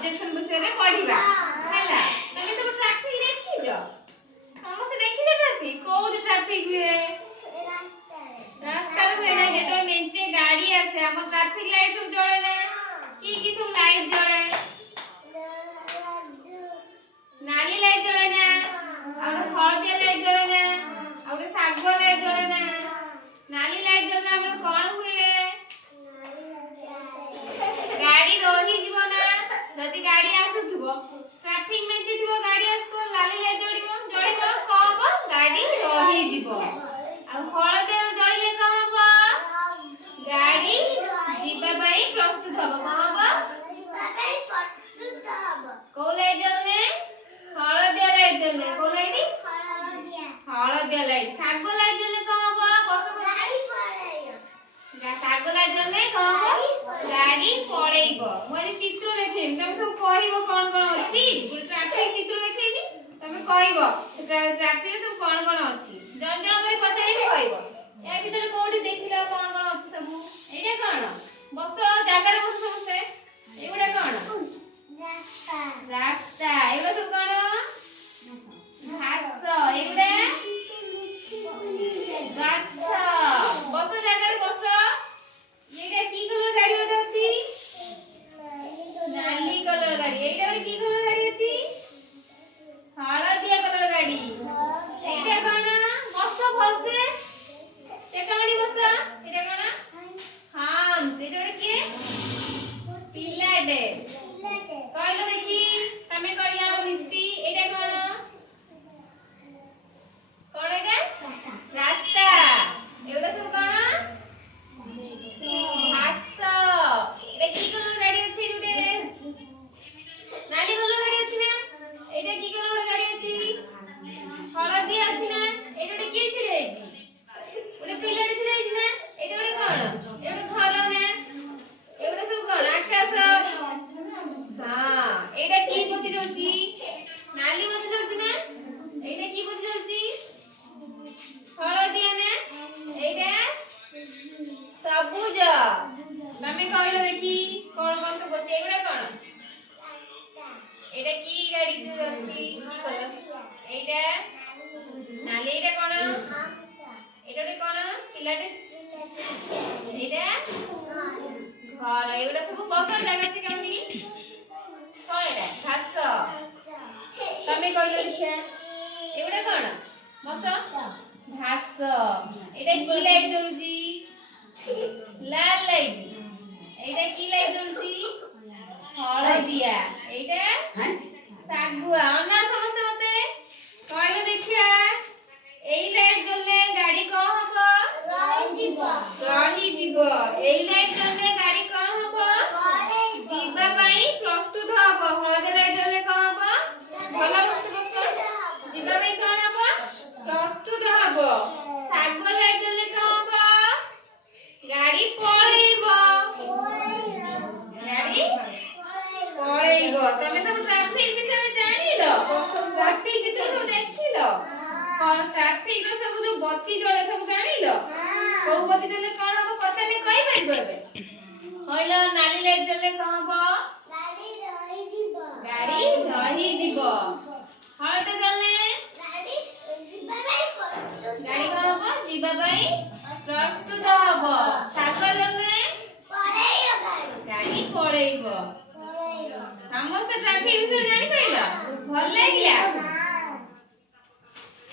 objection विषय रे पढिबा हैला तमे सब ट्रैफिक देखिजो समस्त देखिजो ट्रैफिक कोड ट्रैफिक हुए रास्ता रे एना जेतो मेंचे गाड़ी आसे हम ट्रैफिक लाइट सब जळे ना की सब लाइट जळे नाली लाइट जळे ना और हळदिया लाइट जळे ना और सागो लाइट जळे ना नाली लाइट जळे हमर कोन हुए गाड़ी रही जीवो ना जदी गाड़ी आसुथबो ट्रैफिक में जिथबो गाड़ी आसतो लाली लाइट जळिबो कहबो गाड़ी रही जीवो आ हळदे जळिले कहबो गाड़ी जीवा पई प्रस्तुत हबो कहबो जीवा पई प्रस्तुत हबो को लाइट जळले हळदिया लाइट जळले को लाइट हळदिया लाइट सागो लाइट जळले कहबो गाड़ी पळेयो सागो लाइट जळले कहबो गाड़ी पळेइबो मोरे चित्र देखिन तमे सब कहिबो कोन कोन अछि ट्रैफिक चित्र देखिबी तमे कहिबो ट्रैफिक सब कोन कोन अछि जन जन करे पचाइबो कहिबो या भीतर कोठी देखिला कोन कोन अछि सब एटा कोन बस जागा रे बस समसे एगुडा कोन रास्ता एगुडा सब कोन घास एगुडा गाछ बस जागा रे बस एटा की कलर गाड़ी ओटा अछि नाली कलर गाड़ी एटा की कलर गाड़ी अछि हळदिया कलर गाड़ी एटा कोन बस फलसे एटा गाड़ी बस एटा कोन हां सेटा के पिलाटे कहलो देखी तमे कहला मिस्टी एटा कोन कोन एटा रास्ता एटा सब कोन घास एटा की कलर गाड़ी अछि रुटे नाली कलर गाड़ी अछि ना एटा की कलर गाड़ी अछि हळदी अछि ना एटा की छिड़े अछि ओटे पिलाटे छिड़े अछि ना एटा ओटे कोन एटा घर ना एटा सब कोन आकाश हां एटा की पति जळची नाली पति जळची ना एटा की पति जळची हळदिया ना एटा सबुज तमे कहलो देखी कोन कोन सब अछि एगुडा कोन एटा की गाड़ी से अछि की कलर एटा नाली एटा कोन एटा रे कोन पिलाटे एटा घर एगुडा सब बसर जागा छै केमनी कोन एटा घास तमे कहलो देखिया एगुडा कोन बस घास एटा की लाइट जळुची लाल लाइट एटा की लाइट जळुची हळदिया एटा सागुआ अन्ना समस्त मते कहलो देखिया एई लाइट जळले गाड़ी को हबो रही जीवो एई लाइट जळले गाड़ी को हबो जीवा पई प्रस्तुत हबो हळदिया लाइट जळले को हबो भला बस बस जीवा पई कोन हबो प्रस्तुत हबो सागुआ लाइट जळले को हबो गाड़ी पळेइबो गाड़ी पळेइबो तमे सब ट्रैफिक विषय जानिलो ट्रैफिक चित्र देखिलो कोन ट्रैफिक सब जो बत्ती जळे सब जानिलो को बत्ती जळे कोन हबो पछाने कहि पाइबो एबे कहलो नाली लाइट जळे कोन हबो गाड़ी रही जीवो हळदे जळे गाड़ी कोन हबो जीवा पई प्रस्तुत हबो सागर जळे गाड़ी पळेइबो समस्त ट्रैफिक विषय जानि पाइलो भल लागिला